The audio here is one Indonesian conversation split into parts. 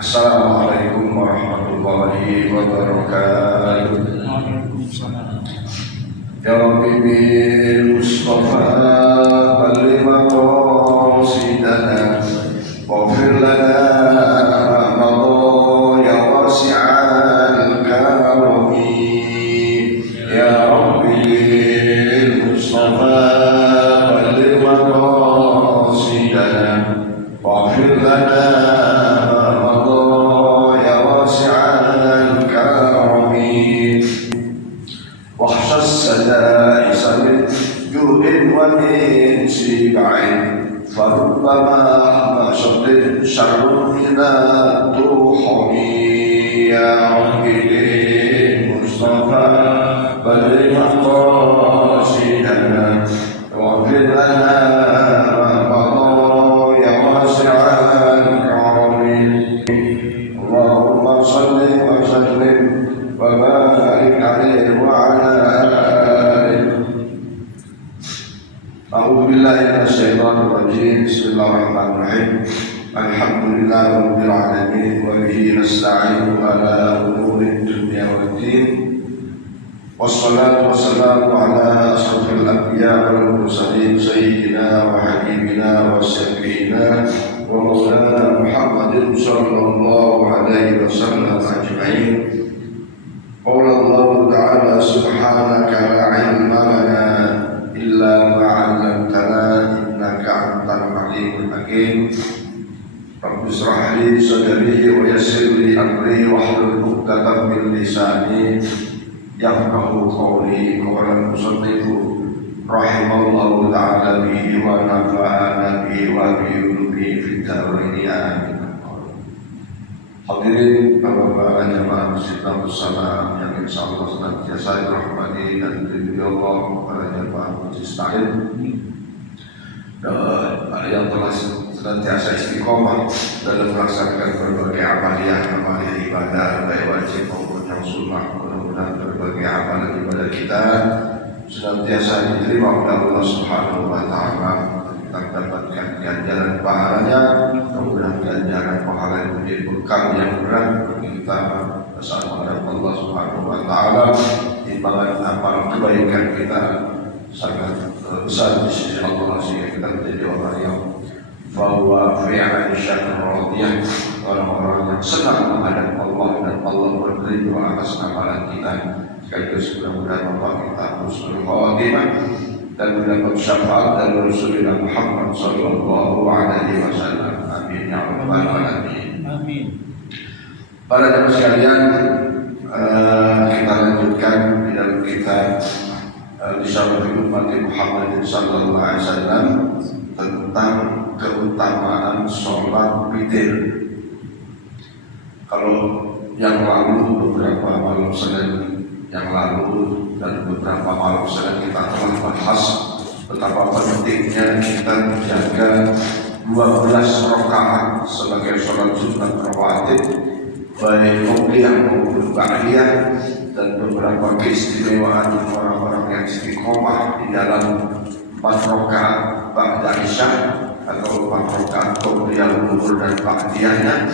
Assalamualaikum warahmatullahi wabarakatuh. Ya Rabbi bil Mustafa balligh maqasidana waghfir lana ma ya wasi'al karami. Ya Rabbi bil Mustafa balligh maqasidana waghfir lana ومن سبع فربما شر إذا تحمي. يا رب للمصطفى بلغ مقاصدنا واغفر لنا ما مضى يا واسع الكرم. اللهم صل وسلم وبارك عليه وعلى أعوذ بالله من الشيطان الرجيم. بسم الله الرحمن الرحيم. الحمد لله رب العالمين وبه نستعين على أمور الدنيا والدين والصلاة والسلام على أشرف الأنبياء والمرسلين سيدنا وحبيبنا وشفيعنا ومولانا محمد صلى الله عليه وسلم أجمعين. قال الله تعالى سبحانك لا علم لنا إلا ما علمتنا إنك أنت العليم الحكيم. رب اشرح لي صدري ويسر لي أمري واحلل عقدة من لساني يفقهوا قولي. قال المصنف رحمه الله تعالى به ونفعنا به وبعلومه في الدارين آمين. Hadirin bapak-bapak jamaah masjid Nabus Salam yang insyaallah senantiasa dirahmati dan diridhoi Allah para jamaah masjid Tahir dan yang telah senantiasa istiqomah dalam melaksanakan berbagai amaliyah ibadah baik wajib maupun yang sunnah. Mudah-mudahan berbagai amalan ibadah kita senantiasa diterima oleh Allah Subhanahu wa taala. Kita mendapatkan ganjaran pahalanya, kemudian ganjaran pahala yang menjadi bekal yang berat bagi kita bersama Allah Subhanahu wa taala. Timbangan amal kebaikan kita sangat besar di sisi Allah sehingga kita menjadi orang yang bahwa fi'lan syakradiyah, orang-orang yang senang menghadap Allah dan Allah berterima atas amalan kita. Sekaligus mudah-mudahan Allah kita husnul khatimah dan mendapat syafaat dari Rasulullah Muhammad sallallahu alaihi wasallam. Amin ya rabbal alamin. Amin. Para jemaah sekalian, kita lanjutkan di dalam kitab Risalah Umat Muhammad sallallahu alaihi wasallam tentang keutamaan sholat witir. Kalau yang lalu beberapa malam Senin yang lalu dan beberapa malam Senin kita telah bahas betapa pentingnya kita menjaga 12 rakaat sebagai sholat sunat rawatib baik qobliyah maupun ba'diyah, dan beberapa keistimewaan orang-orang yang istiqomah di dalam 4 rakaat ba'da isya atau 4 rakaat qobliyah zuhur dan ba'diyahnya,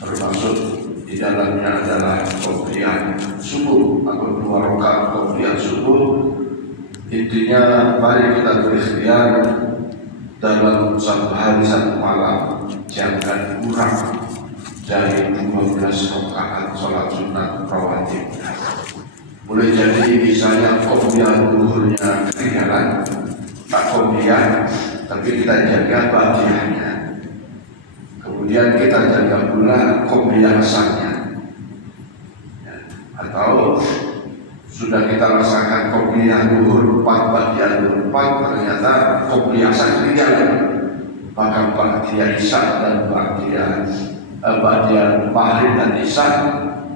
termasuk di dalamnya adalah qobliyah subuh atau 2 rakaat qobliyah subuh. Intinya mari kita berikhtiar dalam satu hari satu malam jangan kurang dari 12 rakaat sholat sunat rawatib. Boleh jadi misalnya qobliyah zuhurnya ketinggalan, tak qobliyah, tapi kita jaga ba'diyahnya. Kemudian kita jaga pula qobliyah asarnya. Atau sudah kita rasakan qobliyah zuhur 4, ba'diyah zuhur 4, ternyata qobliyah asar ketinggalan, maka ba'diyah isya dan ba'diyah maghrib dan isya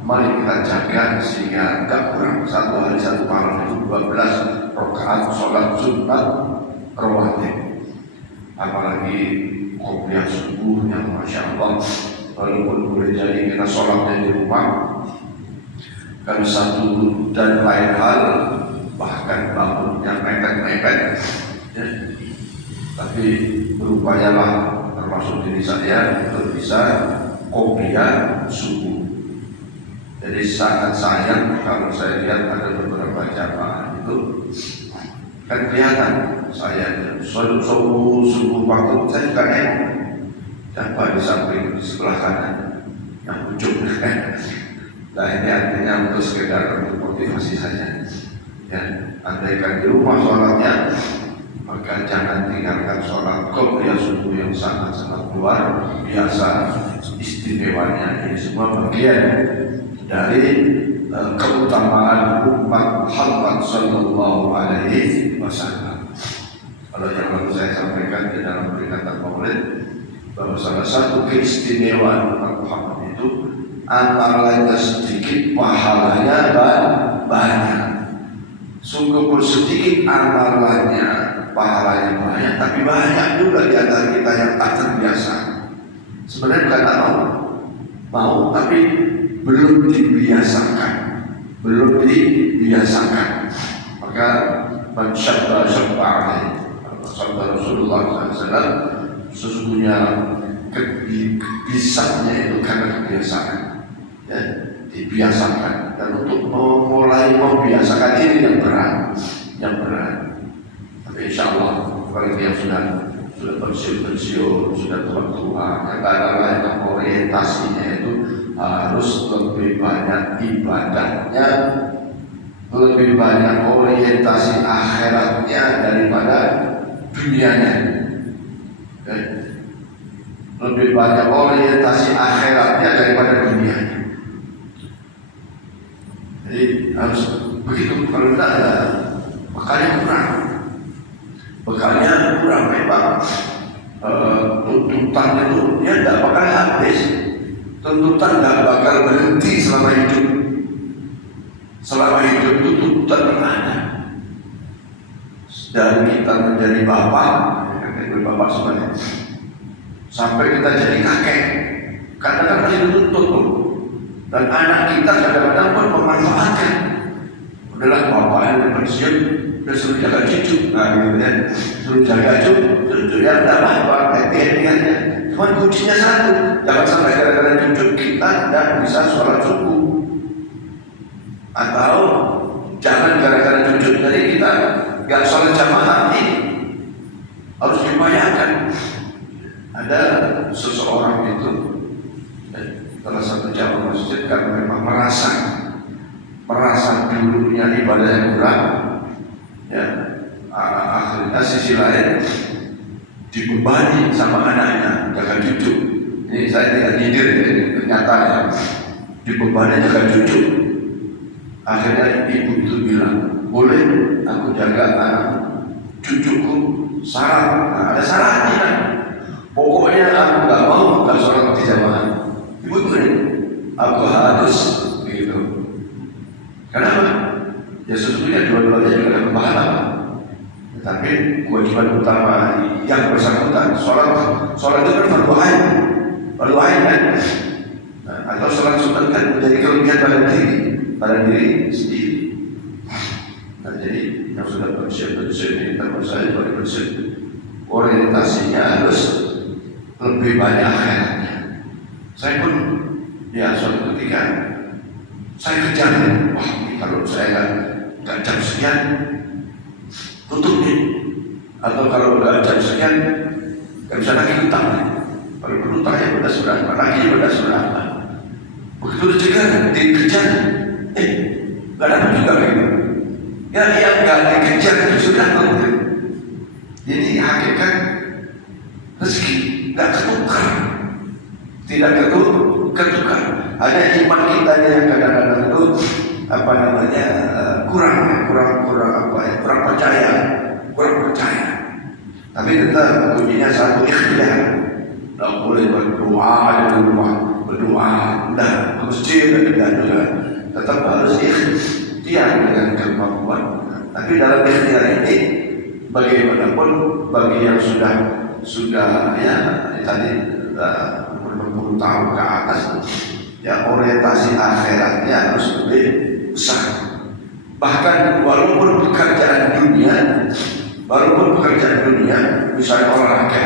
mari kita jaga sehingga tidak kurang satu hari satu malam itu 12 rakaat sholat sunat rawatib. Apalagi qobliyah subuh yang masya Allah, walaupun boleh jadi kita sholatnya di rumah, kan satu dan lain hal, bahkan bangunnya mepet-mepet ya. Tapi berupayalah termasuk diri saya untuk bisa qobliyah subuh. Jadi sangat sayang kalau saya lihat ada beberapa jamaah itu kan kelihatan saya subuh waktu saya juga nengok siapa di samping di sebelah kanan yang ujung. Nah ini artinya untuk sekedar untuk motivasi saja. Ya, andaikan di rumah sholatnya, maka jangan tinggalkan sholat qobliyah subuh yang sangat-sangat luar biasa istimewanya. Ini semua bagian dari keutamaan umat Muhammad Sallallahu Alaihi Wasallam. Kalau yang baru saya sampaikan di dalam peringatan Maulid, bahwa salah satu keistimewaan umat Muhammad itu amalnya sedikit, pahalanya banyak. Sungguh pun sedikit amalannya, pahalanya banyak, tapi banyak juga di antara kita yang tak terbiasa. Sebenarnya bukan tak mau, tapi belum dibiasakan. Maka man syabba alaihi, sabda Rasulullah SAW, sesungguhnya kebisaannya itu karena kebiasaan. Ya, dibiasakan, dan untuk mulai membiasakan ini yang berat. Tapi insya Allah kalau dia sudah pensiun, sudah tua, yang lain orientasinya itu harus lebih banyak ibadahnya, lebih banyak orientasi akhiratnya daripada dunianya. Lebih banyak orientasi akhiratnya daripada dunianya. Jadi harus begitu, kalau tidak ada bekalnya kurang memang. Tuntutan itu ya tidak bakal habis, tuntutan tidak bakal berhenti selama hidup itu tuntutan ada. Dari kita menjadi bapak sebenarnya sampai kita jadi kakek, kadang-kadang masih dituntut loh. Dan anak kita kadang-kadang pun memanfaatkan. Udahlah bapak yang pensiun, udah suruh jaga cucu, suruh jaga cucu yang tidak apa-apa, hati-hatinya. Cuma kuncinya satu, jangan sampai gara-gara cucu kita tidak bisa sholat subuh. Atau jangan gara-gara cucu dari kita nggak sholat jamaah ini. Harus dibayangkan. Ada seseorang itu, salah satu jamaah masjid, karena memang merasa dulunya ibadah yang kurang, ya akhirnya sisi lain dibebani sama anaknya jaga cucu. Ini saya tidak nyindir, ini kenyataan, dibebani jaga cucu. Akhirnya ibu itu bilang, boleh aku jaga anak cucuku, syarat, ada syaratnya. Pokoknya aku nggak mau nggak sholat di jamaah. Ibu bilang, aku harus begitu. Kenapa? Ya sesungguhnya dua-duanya juga dapat pahala. Tetapi kewajiban utama yang bersangkutan, sholat itu kan fardu ain kan? Atau sholat sunat kan menjadi kelebihan pada diri sendiri. Nah, jadi yang sudah pensiun ini termasuk saya pada pensiun, orientasinya harus lebih banyak akhiratnya. Saya pun ya suatu ketika saya kejar, wah kalau saya nggak jam sekian tutup nih, atau kalau nggak jam sekian nggak bisa lagi hutang. Kalau berhutang ya udah sudah, lagi udah sudah. Begitu dicegah, dikejar, nggak dapat juga gitu. Ya yang nggak dikejar itu sudah tahu. Jadi hakikat rezeki nggak ketukar, tidak ketukar. Ada iman kita yang kadang-kadang itu kurang percaya. Tapi tetap kuncinya satu, ikhtiar. Tidak boleh berdoa di rumah, udah ke masjid dan juga tetap harus ikhtiar dengan kemampuan. Tapi dalam ikhtiar ini bagaimanapun bagi yang sudah ya tadi berpuluh tahun ke atas, ya orientasi akhiratnya harus lebih besar. Bahkan walaupun pekerjaan dunia, misalnya olahraga,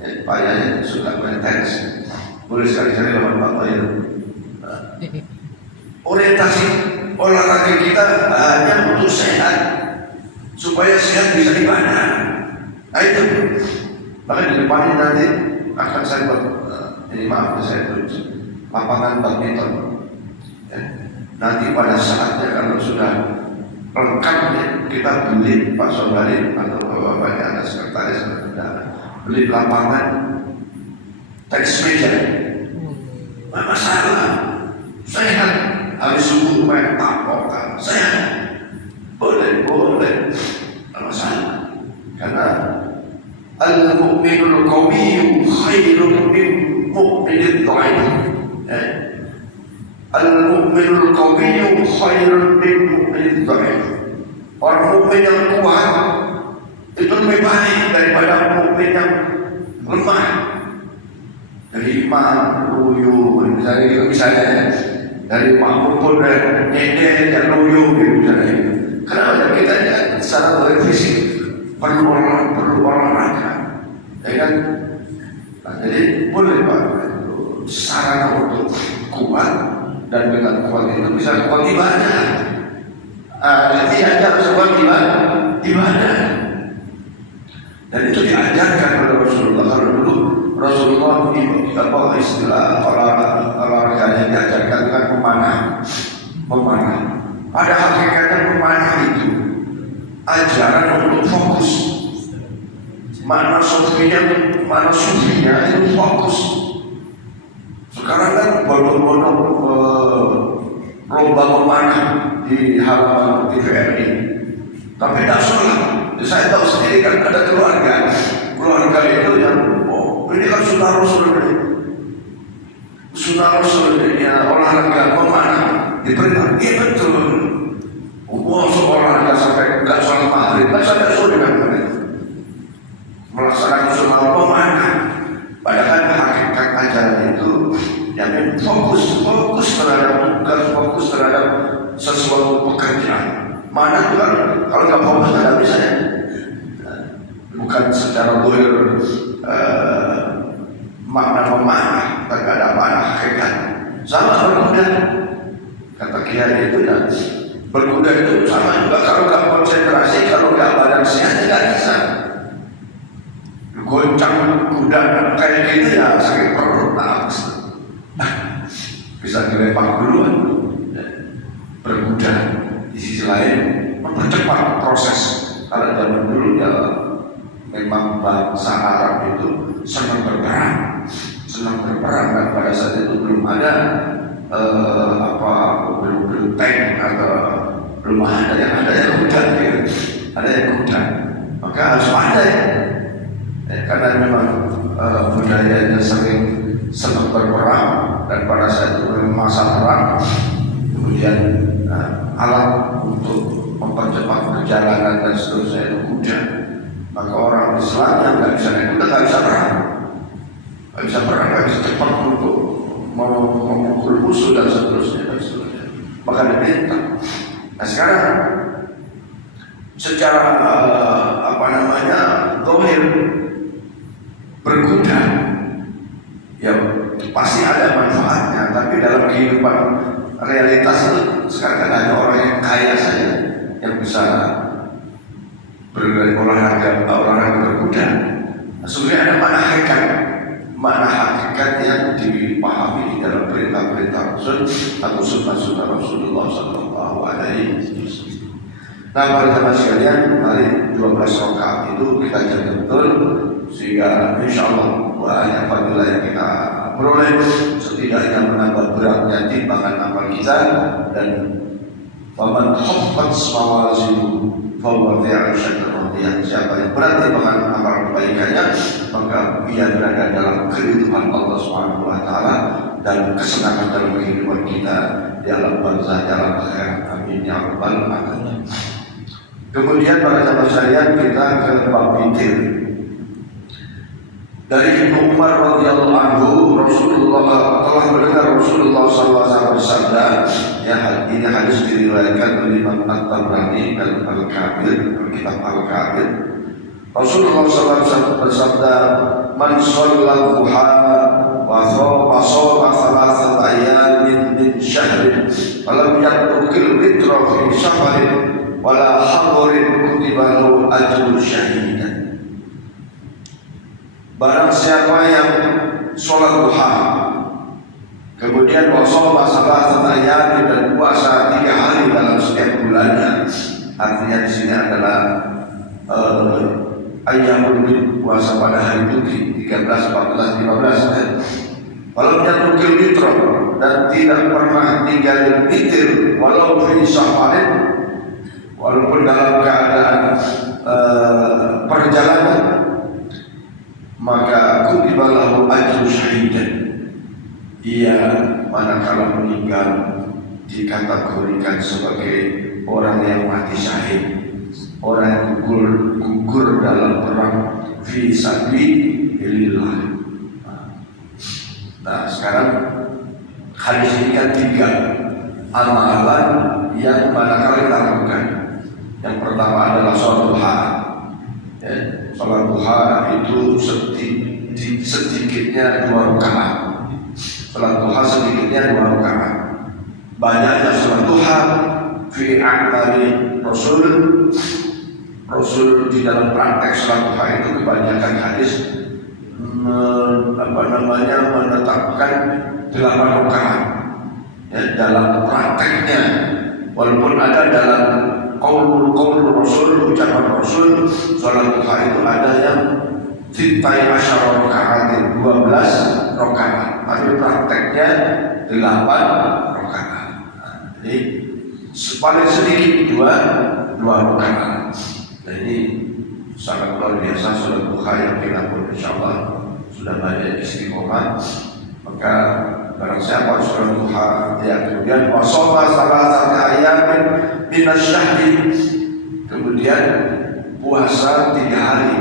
payahnya suka maintenance, Boleh sekali-sekali lawan bapak ya. Orientasi olahraga kita hanya untuk sehat, supaya sehat bisa ibadah. Nah itu, makanya di depan ini nanti akan saya buat, ini maaf saya tulis lapangan badminton. Ya. Nanti pada saatnya kalau sudah lengkap ya, kita beli Pak Sobari atau Bapak-Bapak ada sekretaris beli lapangan tenis meja. Nggak masalah, sehat. Hari subuh main tapokan, sehat. Boleh, nggak masalah. Karena al-mu'minul qawiyyu khairun min mu'minid dha'if. Al-mu'minul qawiyyu khairun min mu'minid dha'if. Orang mukmin yang kuat itu lebih baik daripada mukmin yang lemah. Dari Imam Luyu misalnya dari Pak Mukul dan Nyede dan Luyu misalnya. Karena kita ini kan secara fisik perlu olahraga, ya kan? Nah, jadi boleh Pak, sarana untuk kuat dan dengan kuat itu bisa kuat ibadah. Jadi ada sebuah ibadah, dan itu diajarkan oleh Rasulullah. Kalau dulu Rasulullah apa istilah olahraganya diajarkan dengan memanah. Pada hakikatnya memanah itu ajaran untuk fokus. Mana sufinya itu fokus. Sekarang kan bodoh-bodoh lomba memanah di halaman TVRI. Tapi tidak salah. Saya tahu sendiri kan ada keluarga itu yang ini kan sunnah Rasul ini olahraga memanah diperintah. Iya betul. Olahraga sampai nggak sholat maghrib, kan sampai sore kan melaksanakan sunnah memanah. Padahal hakikat ajaran itu yang fokus terhadap sesuatu pekerjaan. Mana tuh kalau nggak fokus nggak bisa ya. Bukan secara dohir makna memanah, tapi ada makna hakikat. Sama berkuda, kata kiai itu ya, berkuda itu sama juga. Kalau nggak konsentrasi, kalau nggak badan sehat nggak bisa. Goncang kuda kayak gitu ya sakit perut, bisa dilepak duluan. Berkuda di sisi lain mempercepat proses. Karena zaman dulu ya memang bangsa Arab itu senang berperang dan pada saat itu belum ada belum tank atau belum ada yang kuda gitu. Ada yang kuda, maka harus ada ya. Karena memang budayanya senang berperang dan pada saat itu memang masa perang, kemudian alat untuk mempercepat perjalanan dan seterusnya itu kuda. Maka orang Islam yang nggak bisa naik kuda nggak bisa perang, nggak bisa cepat untuk memukul musuh dan seterusnya. Maka diperintah. Nah sekarang secara zahir berkuda ya pasti ada manfaatnya, tapi dalam kehidupan realitas itu sekarang ada orang yang kaya saja yang bisa berolahraga berkuda. Sebenarnya ada makna hakikat yang dipahami di dalam perintah-perintah Rasul atau sunnah-sunnah Rasulullah Sallallahu Alaihi Wasallam. Nah, para teman sekalian, mari 12 rakaat itu kita jaga betul sehingga insya Allah banyak fadilah yang kita peroleh, setidaknya menambah beratnya timbangan amal kita. Dan faman khaffat mawazinuhu fahuwa fi 'ishatin radiyah. Siapa yang berat timbangan amal kebaikannya, maka ia berada dalam keridhaan Allah Subhanahu wa taala dan kesenangan dalam kehidupan kita di alam barzah, dalam akhirat. Amin ya rabbal alamin. Kemudian para sahabat sekalian, kita ke bab witir. Dari Ibnu Umar radhiyallahu anhu, Rasulullah telah mendengar Rasulullah SAW bersabda, ya ini hadis diriwayatkan oleh Imam At-Tabrani dan Al-Kabir, kitab Al-Kabir. Rasulullah SAW bersabda, man shallal duha وصام ثلاثة أيام من شهر ولم يترك الفطر في شهر ولا حضر كتب له أجر شهيدا. Barang siapa yang sholat duha kemudian wasoma salah ayat dan puasa 3 hari dalam setiap bulannya, artinya di sini adalah ayamul bid, puasa pada hari putih 13, 14, 15. Walau yatukil witro, dan tidak pernah tinggalin witir walau fi syafarin, walaupun dalam keadaan perjalanan, maka kutibalahu ajru syahidan. Ia manakala meninggal dikategorikan sebagai orang yang mati syahid, orang yang gugur dalam perang fi sabilillah. Nah, sekarang hadis ini kan 3 amalan yang manakala kita lakukan. Yang pertama adalah sholat duha. Ya, sholat duha itu sedikitnya 2 rakaat. Sholat duha sedikitnya 2 rakaat. Banyaknya sholat duha fi a'mali Rasul di dalam praktek sholat duha itu kebanyakan hadis menetapkan 8 rakaat. Ya, dalam prakteknya, walaupun ada dalam qaul Rasul, ucapan Rasul, sholat duha itu ada yang 12 rakaat, tapi prakteknya 8 rakaat. Jadi paling sedikit 2 rakaat. Nah, ini sangat luar biasa sholat duha yang kita pun insyaallah sudah banyak istiqomah. Maka barang siapa sholat duha yang kemudian wasoma salah ayamin minasyahri, kemudian puasa 3 hari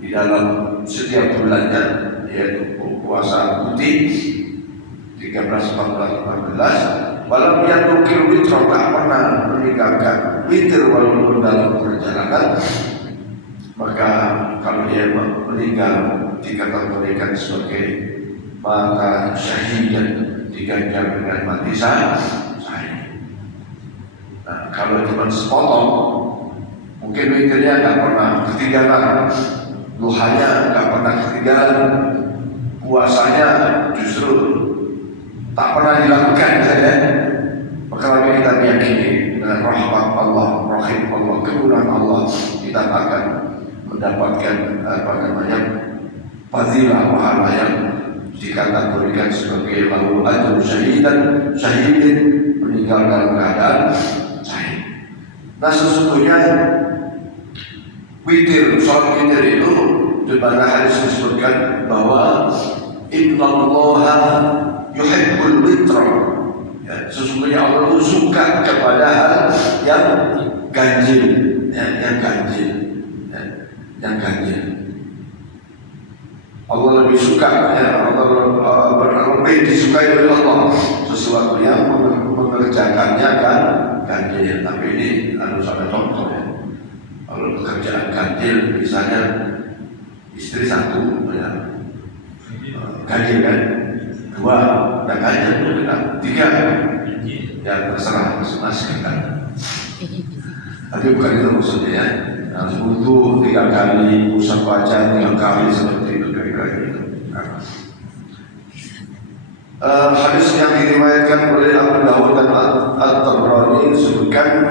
di dalam setiap bulannya, yaitu puasa putih 13, 14, 15. Walau dia tukil witro, tak pernah meninggalkan witir walaupun dalam perjalanan, maka kalau dia meninggal dikategorikan sebagai maka syahidan, diganjar dengan mati syahid. Nah, kalau cuma sepotong, mungkin witirnya nggak pernah ketinggalan, duhanya nggak pernah ketinggalan, puasanya justru tak pernah dilakukan saja. Maka lagi kita meyakini dengan rahmat Allah, rahim Allah, kemudahan Allah, kita akan mendapatkan fadilah pahala yang dikategorikan sebagai lahu ajru syahidin, meninggal dalam keadaan syahid. Nah, sesungguhnya witir, sholat witir itu di mana hadis disebutkan bahwa innallaha yuhibbul witra. Ya, sesungguhnya Allah itu suka kepada hal yang ganjil, yang ganjil. Allah lebih suka, Allah lebih disukai oleh Allah sesuatu yang mengerjakannya kan ganjil. Tapi ini harus ada contoh ya. Kalau pekerjaan ganjil, misalnya istri 1, ya, ganjil kan, 2, dan ganjil, 3, ya terserah masing-masing kan. Tapi bukan itu maksudnya ya. Harus butuh 3 kali, usah baca 3 kali seperti itu kira-kira gitu. Hadis yang diriwayatkan oleh Abu Dawud dan At-Tabrani disebutkan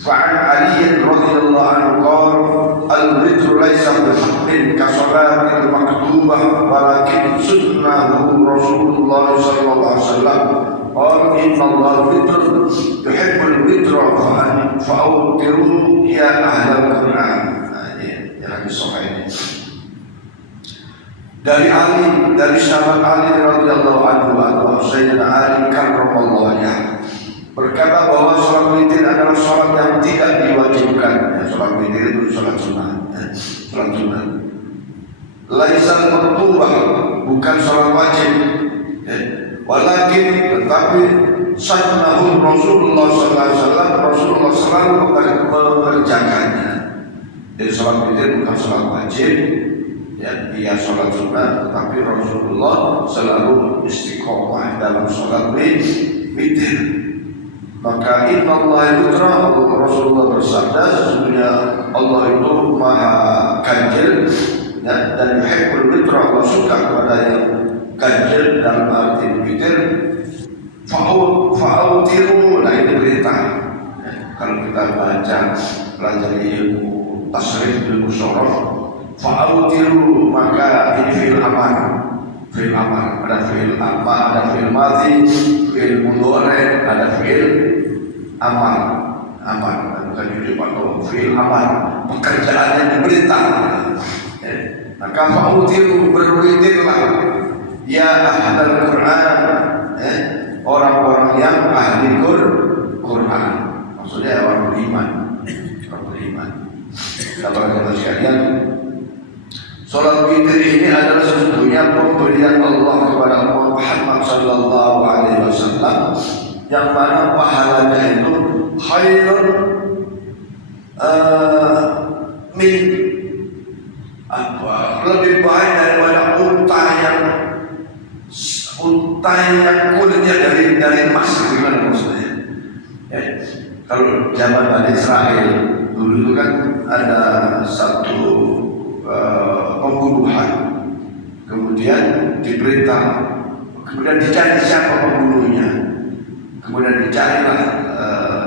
fa'an Ali radhiyallahu anhu qala al-witru laysa bihaqqin ka salatil maktubah walakin sunnahu Rasulullah sallallahu alaihi wasallam qala inna Allah witrun yuhibbul witra fa'awtiru ya ahlal Qur'an. Ini hadis sahih. Dari Ali, dari sahabat Ali radhiyallahu anhu atau Sayyidina Ali karramallahu wajhahu, berkata bahwa sholat witir adalah sholat yang tidak diwajibkan. Ya, sholat witir itu sholat sunnah. Sholat sunnah. Laisal maktubah, bukan sholat wajib. Ya. Walakin tetapi sunnahu Rasulullah sallallahu alaihi wasallam, Rasulullah selalu mengerjakannya. Jadi sholat witir bukan sholat wajib. Ya, dia sholat sunnah, tetapi Rasulullah selalu istiqomah dalam sholat witir. Maka inna Allah yutra, Rasulullah bersabda, sesungguhnya Allah itu maha ganjil ya, dan yuhibbul witra, Allah suka kepada yang ganjil dalam arti witir. Fa'autiru, nah ini perintah ya, kalau kita baca pelajari ilmu tasrif ilmu syaraf, fa'autiru, maka ini fi'il amar, ada fi'il amar, ada fi'il madhi, fi'il mudhari, ada fi'il amar, bukan jadi atau fi'il amar, pekerjaan yang diperintah. Maka fa'autiru, berwitirlah ya ahlul Quran, orang-orang yang ahli Quran, maksudnya orang beriman. Sahabat sekalian, sholat witir ini adalah sesungguhnya pemberian Allah kepada Muhammad sallallahu alaihi wasallam, yang mana pahalanya itu khairun min lebih baik daripada unta yang kulitnya dari emas. Gimana maksudnya? Kalau zaman Bani Israel dulu itu kan ada satu pembunuhan, kemudian diberitahu, kemudian dicari siapa pembunuhnya, kemudian dicarilah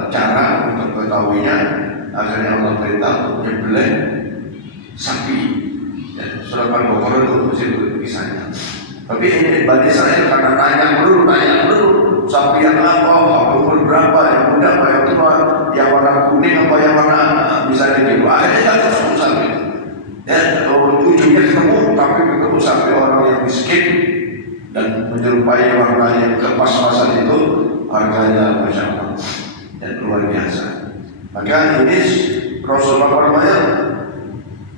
cara untuk mengetahuinya. Akhirnya Allah perintah untuk menyembelih sapi. Surah Al-Baqarah itu masih kisahnya. Tapi ini Bani Israel karena nanya dulu, sapi yang apa, umur berapa, yang muda apa, yang tua, yang warna kuning apa, yang warna bisa dikirim. Akhirnya tak terus sapi. Ya, ujungnya ketemu, tapi ketemu sapi orang yang miskin dan menyerupai warna yang kepas-pasan itu, harganya Masya Allah dan luar biasa. Maka ini Rasulullah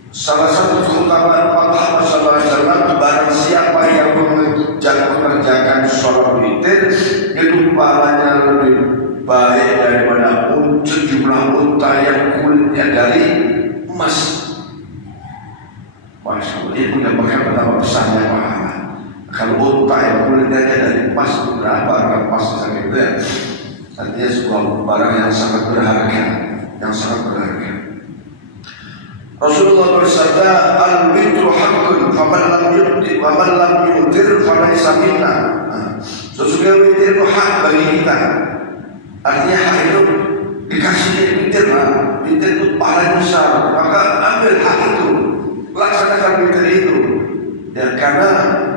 salah satu keutamaan Muhammad SAW, barang siapa yang mengerjakan sholat witir itu pahalanya lebih baik daripada sejumlah unta yang kulitnya dari emas. Masya Allah, ini menambahkan betapa besarnya pahala. Kalau unta yang kulitnya dari emas itu berapa harga emas misalnya gitu ya? Artinya sebuah barang yang sangat berharga, Rasulullah bersabda, al-witru haqqun, faman lam yutir falaysa minna. Sesungguhnya witir itu hak bagi kita. Artinya hak itu dikasih witir lah. Witir itu paling besar, maka ambil hak itu, laksanakan witir itu. Ya, karena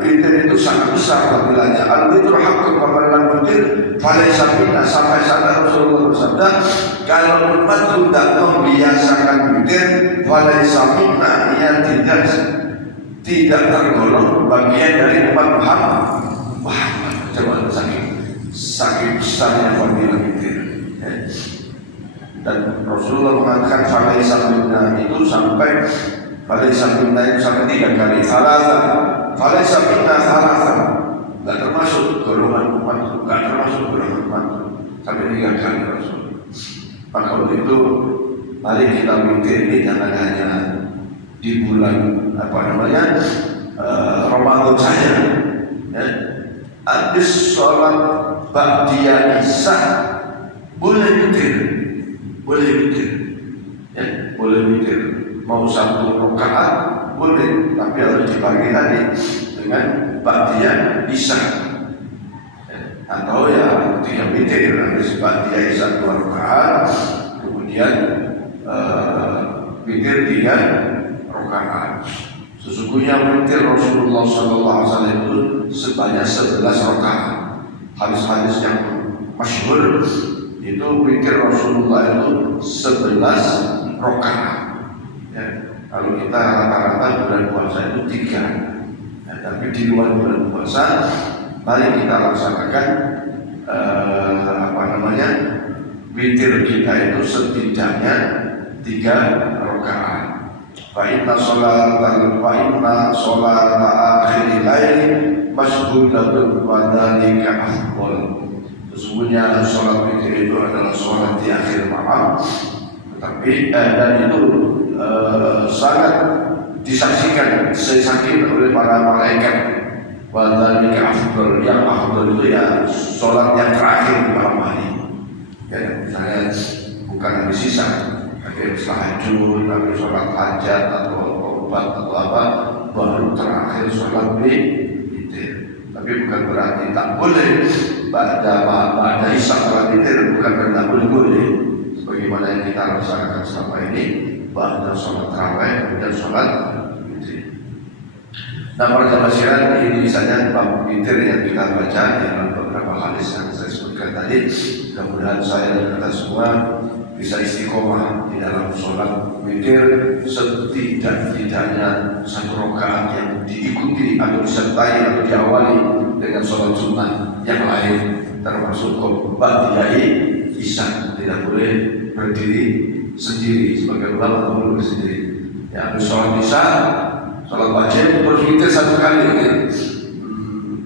witir itu sangat besar fadilahnya. Al-witru haqqun, faman lam yutir falaysa minna. Sampai-sampai Rasulullah bersabda, kalau umat tidak membiasakan witir, falaysa minna, ia tidak tergolong bagian dari umat Muhammad. Coba saking besarnya fadilah witir. Dan Rasulullah mengatakan falaysa minna itu sampai 3 kali. Falaysa minna thalatha, tidak termasuk golongan umat, sampai 3 kali Rasul. Maka untuk itu mari kita witir ini jangan hanya di bulan Ramadan saja. Habis sholat ba'diyah isya boleh witir. Boleh witir. Mau 1 rakaat boleh, tapi harus dibagi tadi dengan ba'diyah isya. Atau ya 3 witir, habis ba'diyah isya 2 rakaat, kemudian witir 3 rakaat. Sesungguhnya witir Rasulullah SAW itu sebanyak 11 rakaat. Hadis-hadis yang masyhur itu witir Rasulullah itu 11 rakaat. Ya, kalau kita rata-rata bulan puasa itu 3. Ya, tapi di luar bulan puasa, mari kita laksanakan witir kita itu setidaknya 3 rakaat. Fa inna sholata akhiril lail mashghulatun wa dzalika afdal. Sesungguhnya sholat witir itu adalah sholat di akhir malam, tetapi dan itu sangat disaksikan sesakin oleh para malaikat. Wadzalika afdal, yang afdal itu ya sholat yang terakhir di malam hari. Ya, misalnya bukan habis sisa, habis tahajud, habis sholat hajat atau obat atau apa, baru terakhir sholat witir. Tapi bukan berarti tak boleh pada isya sholat witir, bukan berarti boleh. Sebagaimana yang kita rasakan selama ini, pada sholat tarawih dan sholat witir. Nah, para jamaah ini saja bab witir yang kita baca dalam beberapa hadis yang saya sebutkan tadi. Mudah-mudahan saya dan kita semua bisa istiqomah di dalam sholat witir, setidak-tidaknya satu rakaat yang diikuti atau disertai atau diawali dengan sholat sunnah yang lain, termasuk ba'diyai isya. Tidak boleh berdiri sendiri, sebagai ulama tak boleh bersendiri. Ya, habis sholat isya, sholat wajib terus witir satu kali,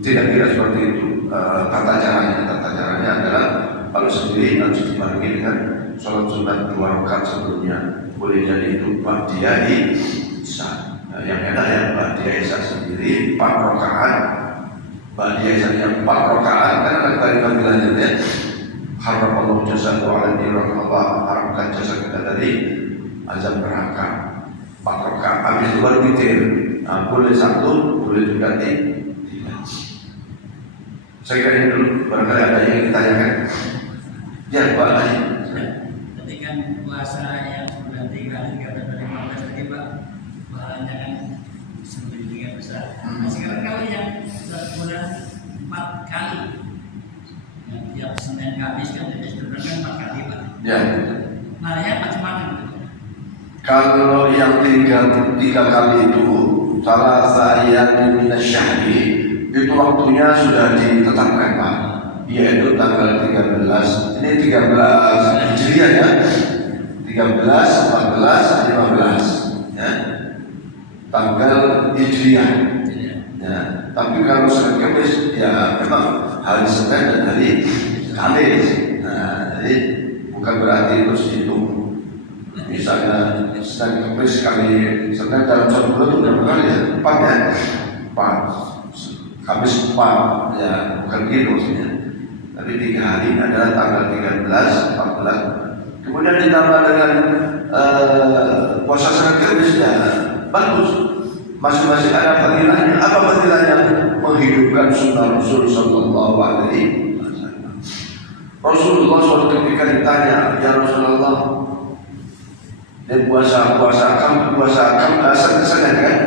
tidak seperti itu. Tata caranya adalah kalau sendiri harus dibarengi dengan sholat sunat 2 rakaat sebelumnya. Boleh jadi itu ba'diyai isya. Yang enak ya ba'diyai isya sendiri 4 rakaat. Ba'diyai isya yang 4 rakaat karena tadi panggilannya ya. Harap Allah jasadu ala dirah, Allah haramkan jasa kita dari azab neraka. 4 rakaat habis itu baru witir. Nah, boleh 1, boleh juga 3. Saya kira ini dulu, barangkali ada yang ditanyakan. Ya, Pak Haji. Ketika puasa yang sudah 3 hari, 15 tadi Pak, pahalanya kan 9 besar. Nah, sekarang kalau yang sudah 4 kali, yang Senin Kamis kan jadi sebenarnya 4 kali Pak. Ya. Nah, ya macam-macam. Kalau yang 3 kali itu salah saya minasyahri, itu waktunya sudah ditetapkan Pak, yaitu tanggal 13. Ini 13 Hijriah ya, 13, 14, 15 ya, tanggal Hijriah ya. Tapi kalau Senin Kamis ya memang hari Senin dan hari Kamis. Nah, jadi bukan berarti terus dihitung. Misalnya Senin Kamis kali Senin dalam 1 bulan itu berapa kali ya? 4 ya? 4. Kamis 4 ya, bukan gitu maksudnya. Tapi 3 hari adalah tanggal 13, 14. Kemudian ditambah dengan puasa Senin Kamis ya bagus. Masing-masing ada fadilahnya. Apa fadilahnya? Menghidupkan sunnah Rasul sallallahu alaihi wasallam. Rasulullah suatu ketika ditanya, "Ya Rasulullah, dan puasa Senin kan?"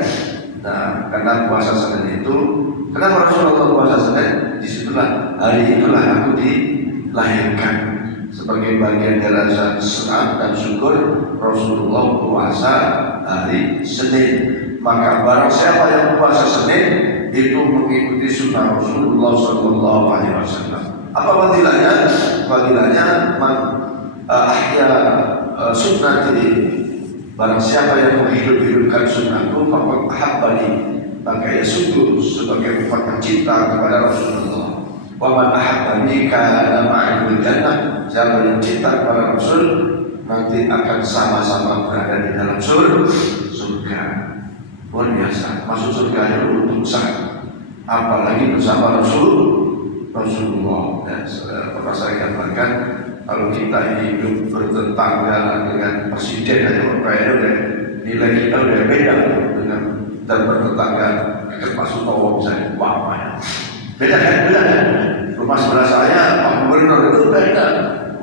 Nah, karena puasa Senin itu, kenapa Rasulullah puasa Senin? Disitulah hari itulah aku dilahirkan sebagai bagian dari rasa senang dan syukur Rasulullah puasa hari Senin. Maka barang siapa yang puasa Senin itu mengikuti sunnah Rasulullah Sallallahu Alaihi Wasallam. Apa fadilahnya? Fadilahnya ahya sunnati. Barang siapa yang menghidupkan sunnahku, maka ahabbani, maka ia sungguh sebagai ungkapan cinta kepada Rasulullah. Wa man ahabbani kana ma'i fil jannah. Siapa yang cinta kepada Rasul nanti akan sama-sama berada di dalam surga. Luar biasa, masuk surga itu untuk sangat. Apalagi bersama Rasulullah. Dan pernah saya katakan, kalau kita ini hidup bertetangga dengan presiden aja, udah nilai kita udah beda dengan dan bertetangga dengan Pak Sutowo misalnya, ya. Beda kan? Rumah sebelah saya, Pak Gubernur itu beda.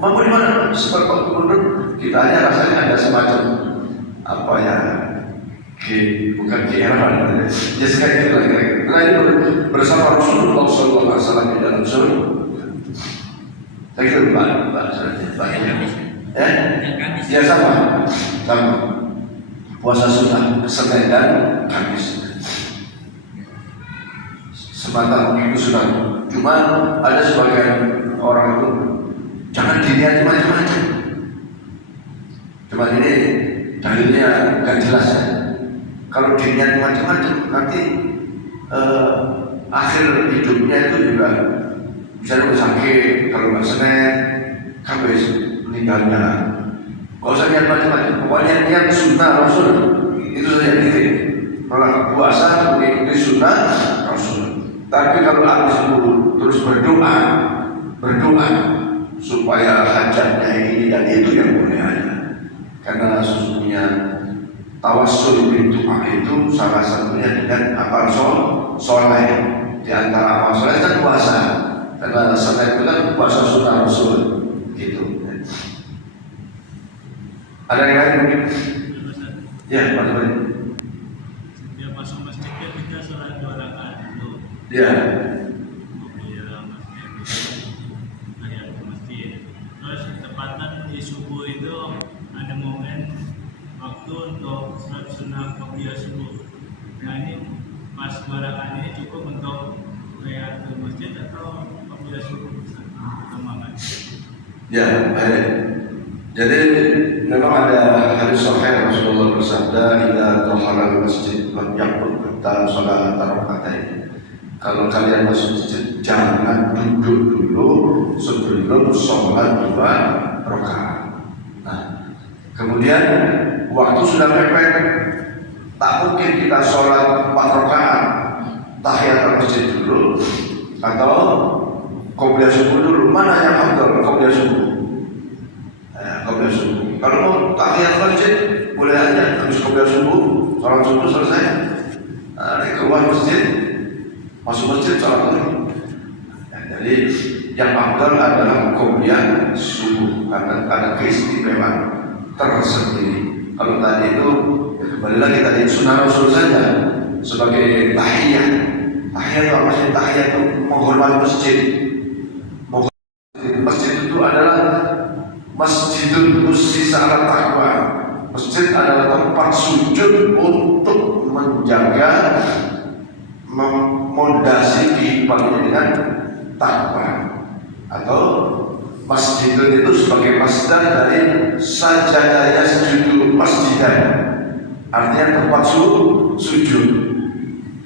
Mampu di mana? Seperti Pak Gubernur, kita aja rasanya ada semacam apa ya? Bukan keheran, ya sekali lagi. Nah ini bersama Rasulullah SAW di dalam surga. Saya kira banyak. Ya sama. Puasa sunnah Senin dan Kamis. Semata itu sunnah. Cuma ada sebagian orang itu jangan dilihat macam-macam. Cuma ini dalilnya nggak jelas ya. Kalau dilihat macam-macam nanti akhir hidupnya itu juga misalnya sakit, kalau nggak Senin, Kamis meninggalnya. Gak usah lihat macam-macam. Pokoknya niat sunnah Rasul itu saja titik. melakukan puasa mengikuti sunnah Rasul. Tapi kalau habis itu terus berdoa supaya hajatnya ini dan itu yang boleh aja. Karena sesungguhnya tawassul berdoa itu salah satunya dengan amal soleh. Di antara amal soleh kan puasa. Karena selain itu kan puasa sunnah Rasul gitu. Ada yang lain mungkin? Ya, Pak Tuhan. Setiap masuk masjid kan kita sholat 2 rakaat dulu. Ya. Terus tepatan di subuh itu ada momen waktu untuk sholat sunnah qobliyah subuh. Nah ini pas 2 rakaat ini cukup untuk kayak ke masjid atau qobliyah subuh pertama kan? Ya, baik. Jadi memang ada hadis sahih Rasulullah bersabda, "Idza dakhala al-masjid lam yaqul hatta shalat rak'atain." Kalau kalian masuk masjid jangan duduk dulu sebelum sholat 2 rakaat. Nah, kemudian waktu sudah mepet, tak mungkin kita sholat 4 rakaat tahiyat masjid dulu atau qobliyah subuh dulu. Mana yang afdal, qobliyah subuh? Qobliyah subuh. Kalau mau tahiyat masjid boleh aja habis qobliyah subuh, sholat subuh selesai. Keluar masjid, masuk masjid sholat dulu. Jadi yang afdal adalah qobliyah subuh karena ada keistimewaan tersendiri. Kalau tadi itu kembali lagi tadi sunnah Rasul saja sebagai tahiyat. Tahiyat apa sih? Tahiyat itu menghormati masjid. Masjid itu adalah masjidul ussisa ala taqwa. Masjid adalah tempat sujud untuk menjaga memondasi kehidupannya dengan takwa. Atau masjidul itu sebagai masdar dari sajada yasjudu masjidan, artinya tempat sujud.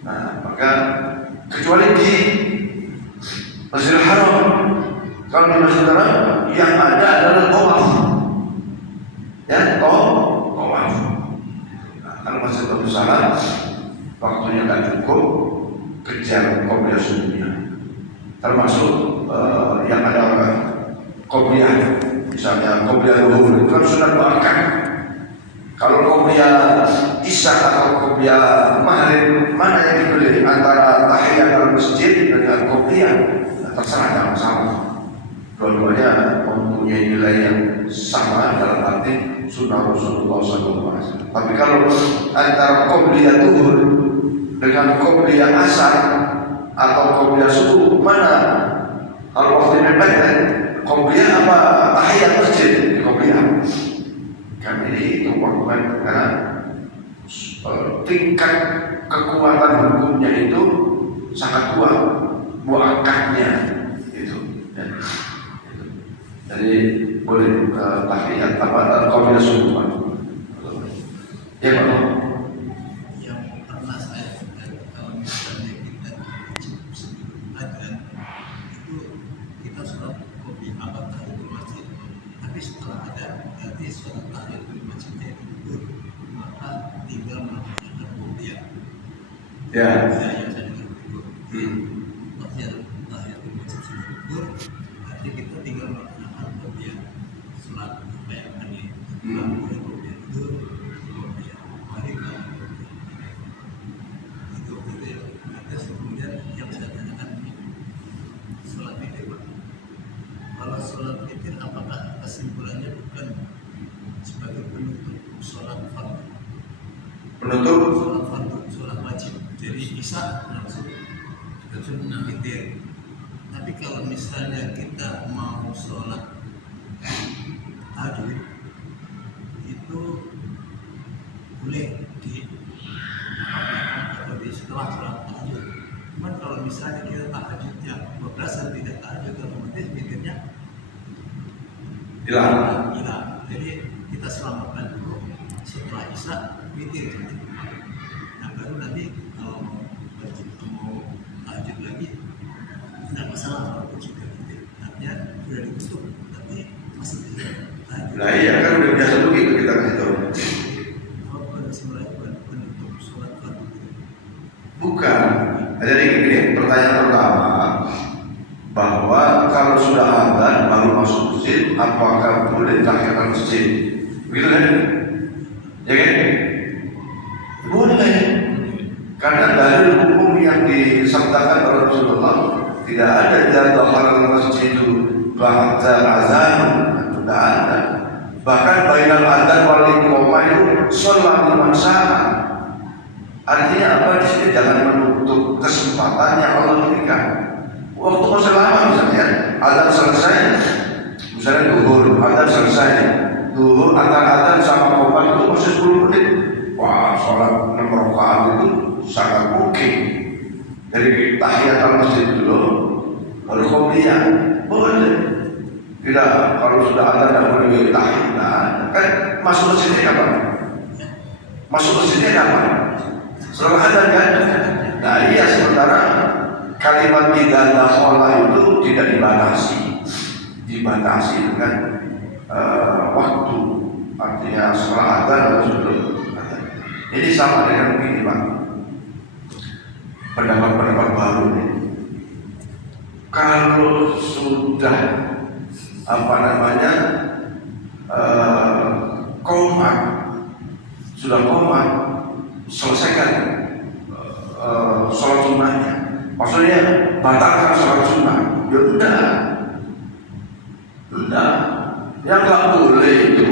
Nah, maka kecuali di Masjidil Haram, kalau di Masjidil Haram yang ada adalah tawaf, ya tawaf. Nah, kalau Masjid Nabi Salam waktunya nggak cukup, kejar qobliyah subuhnya, termasuk yang ada qobliyah, misalnya qobliyah zuhur itu kan sudah doakan. Kalau qobliyah isya atau qobliyah maghrib, mana yang dipilih antara tahiyat al-masjid dengan qobliyah? Nah, terserah, jangan sama. Dua-duanya mempunyai nilai yang sama dalam arti sunnah Rasulullah SAW. Tapi kalau antara qobliyah zuhur dengan qobliyah asar atau qobliyah subuh, mana kalau waktunya pendek, qobliyah apa tahiyat masjid? Qobliyah. Kan ini itu argumen karena tingkat kekuatan hukumnya itu sangat kuat, muakkadnya itu. Jadi boleh tahiyat apa qobliyah subuh. Ya Pak. Yang pernah saya kalau misalnya kita azan itu kita sholat qobliyah apa tahiyatul masjid, tapi setelah ada berarti sholat tahiyatul masjid itu maka tinggal melakukan qobliyah. Ya. Yang saya dengar itu tahiyatul masjid syukur, berarti kita tinggal melakukan qobliyah sholat apa yang tadi qobliyah itu qobliyah mari itu ya. Ada kemudian yang saya tanyakan ini sholat witir Pak. Kalau sholat witir apakah kesimpulannya bukan sebagai penutup sholat fardu? Penutup Sholat fardu, sholat wajib. Jadi isya langsung sunnah witir. Tapi kalau misalnya kita mau sholat tahajud itu boleh di atau di setelah sholat tahajud. Cuman kalau misalnya kita tahajudnya berasal tidak tahajud, otomatis witirnya hilang. Jadi kita selamatkan dulu setelah isya witir. Nah baru nanti kalau mau tahajud lagi tidak masalah kalau juga witir. Artinya sudah ditutup tapi masih bisa tahajud. Nah iya kan udah biasa begitu kita kasih tahu. Kalau pada sebenarnya penutup sholat fardu Jadi gini, pertanyaan pertama, bahwa kalau sudah adzan baru masuk masjid, apakah boleh tahiyatul masjid? Begitu kan? Ya kan? Boleh. Karena dalil hukum yang disabdakan oleh Rasulullah tidak ada jatuh halal masjid itu ba'da azan, tidak ada. Bahkan bainal adzan wal iqamah itu sholat liman sya'a. Artinya apa? Di sini jangan menutup kesempatan yang Allah berikan. Waktu masih lama misalnya, adzan selesai, misalnya duhur, adzan selesai, duhur antara adzan sama qomat itu masih 10 menit. Wah, sholat 6 rakaat itu sangat mungkin. Jadi tahiyatul masjid dulu, baru qobliyah, boleh. Tidak, kalau sudah adzan dan boleh tahiyat, kan masuk masjidnya kapan? Masuk masjidnya kapan? Setelah adzan kan? Nah iya, sementara kalimat tidak dakhala itu tidak dibatasi dengan waktu, artinya setelah adzan atau sebelum adzan. Ini sama dengan begini Pak, pendapat baru ini. Kalau sudah qomat, selesaikan sholat sunnahnya. Maksudnya batalkan sholat sunnah. Ya udah. Yang nggak boleh itu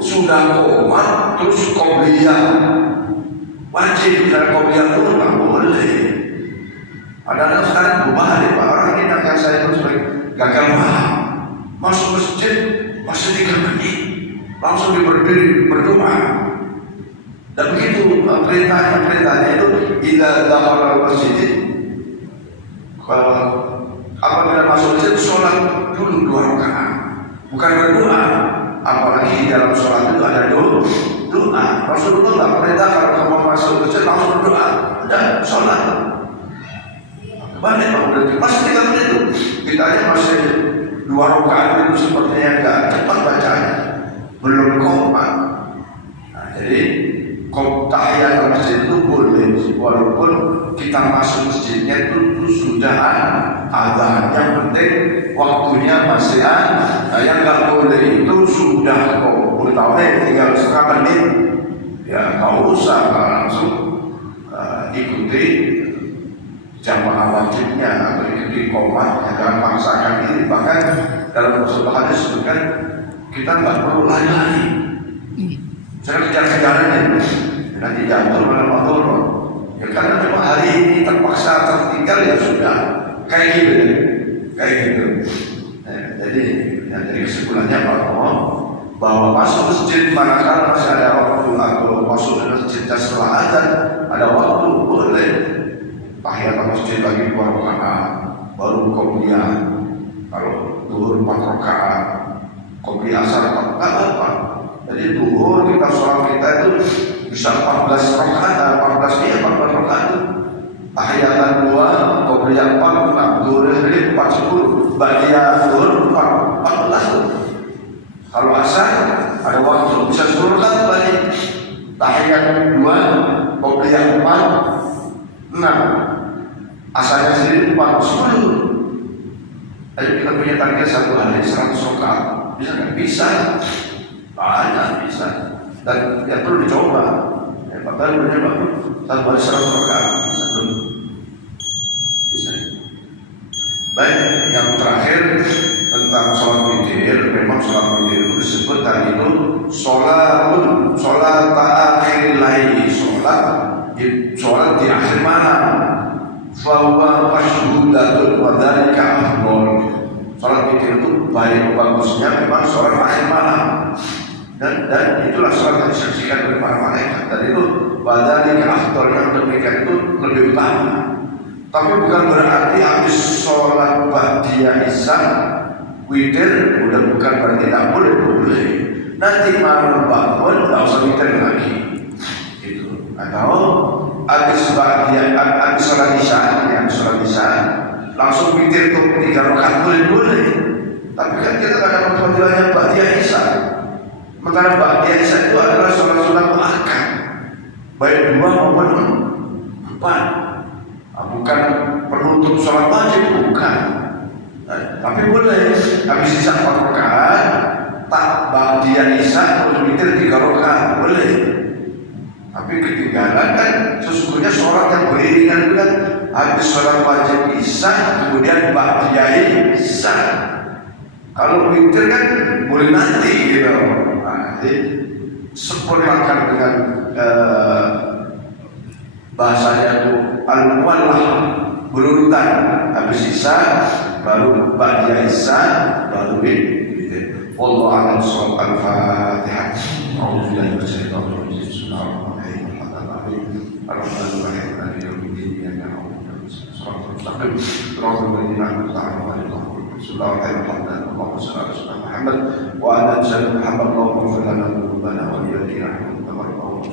sudah qomat terus qobliyah. Wajib dan qobliyah itu nggak boleh. Ada sekarang berbalik Pak, orang ini yang saya itu sebagai gagal paham. Masuk masjid masih 3 menit, langsung berdiri berdoa. Dan begitu perintahnya itu idza dakhala masjid, apabila masuk masjid sholat dulu 2 rakaat, bukan berdoa. Apalagi di dalam sholat itu ada doa. Rasulullah nggak perintah kalau kamu masuk masjid langsung berdoa, dan sholat. Balik Pak, berarti masih 3 menit itu. Kita aja masih 2 rakaat itu sepertinya nggak cepat bacanya, belum qomat. Nah, jadi tahiyatul masjid itu boleh, walaupun kita masuk masjidnya itu sudah adzan. Yang penting waktunya masih ada. Nah, yang nggak boleh itu sudah tinggal 1/2 menit, ya nggak usah langsung ikuti jamaah wajibnya atau ikuti qomatnya, jangan paksakan diri. Bahkan dalam sebuah hadis disebutkan kita nggak perlu lari-lari. Saya kejar-kejaran nanti jatuh malah turun. Ya karena memang hari ini terpaksa tertinggal, ya sudah kayak gitu. Jadi kesimpulannya bahwa masuk masjid manakala masih ada waktu, atau masuk masjid setelah adzan ada waktu, boleh tahiyatul masjid lagi 2 rakaat, baru qobliyah. Kalau duhur 4 rakaat, qobliyah asar 4 apa. Jadi duhur kita sholat kita itu bisa 14 rakaat, 14 rakaat itu. Tahiyatan 2, qobliyah 4, duhur sendiri 4 10, ba'diyah duhur 14. Kalau asar ada waktu bisa 10 rakaat balik. Tahiyat 2, qobliyah 4, 6. Asarnya sendiri 4 10. Jadi kita punya target 1 hari 100 rakaat. Bisa nggak? Bisa. Banyak bisa. Dan ya perlu dicoba. Padahal mencoba 1 hari 100 rakaat bisa belum? Bisa. Baik, yang terakhir tentang sholat witir. Memang sholat witir itu disebut tadi itu sholat akhir laili, sholat di akhir malam. Fahuwa masyhudatun wa dzalika afdal. Sholat witir itu baik bagusnya memang sholat akhir malam. Dan itulah sholat yang disaksikan oleh para malaikat. Dan itu dzalika afdal, yang demikian itu lebih utama. Tapi bukan berarti habis sholat ba'diyah isya witir udah bukan berarti tidak boleh. Nanti malam bangun tidak usah witir lagi, gitu. Atau habis sholat isya langsung witir tuh 3 rakaat boleh. Tapi kan kita tidak dapat fadilahnya ba'diyah isya. Sementara ba'diyah isya itu adalah sholat muakkad, baik 2 maupun 4. bukan penutup sholat wajib, bukan. Tapi boleh habis isya 4 rakaat, tak ba'diyah isya terus witir 3 rakaat, boleh. Tapi ketinggalan kan sesungguhnya sholat yang beriringan itu kan habis sholat wajib isya kemudian ba'diyah isya. Kalau witir kan boleh nanti gitu. Nah, jadi sempurnakan dengan bahasanya itu al-muwallah, berurutan habis isya baru ba'diyah isya baru witir. Wallahu a'lam bishawab. Al-Fatihah. A'udzubillahi minasyaitonir rajim. Bismillahirrahmanirrahim. Alhamdulillahirabbil alamin. Ya Allah. Shiratal ladzina an'amta 'alaihim. Bismillahirrahmanirrahim. Allahumma shalli ala sayyidina Muhammad wa ala ali Muhammad. Allahumma ighfir lana dhunubana wa liyadina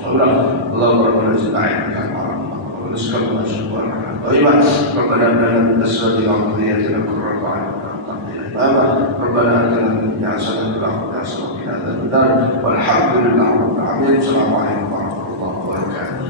Allahumma rabbana zidna 'ilman wa rizqan wa shukran. Tayyibah. Rabbana lana min aswati wa dhurriyyatina qurrata a'yun. Rabbana atina fid dunya hasanatan wa fil akhirati hasanatan wa qina adzabannar. Walhamdulillahi rabbil alamin. Assalamu alaikum warahmatullahi wabarakatuh.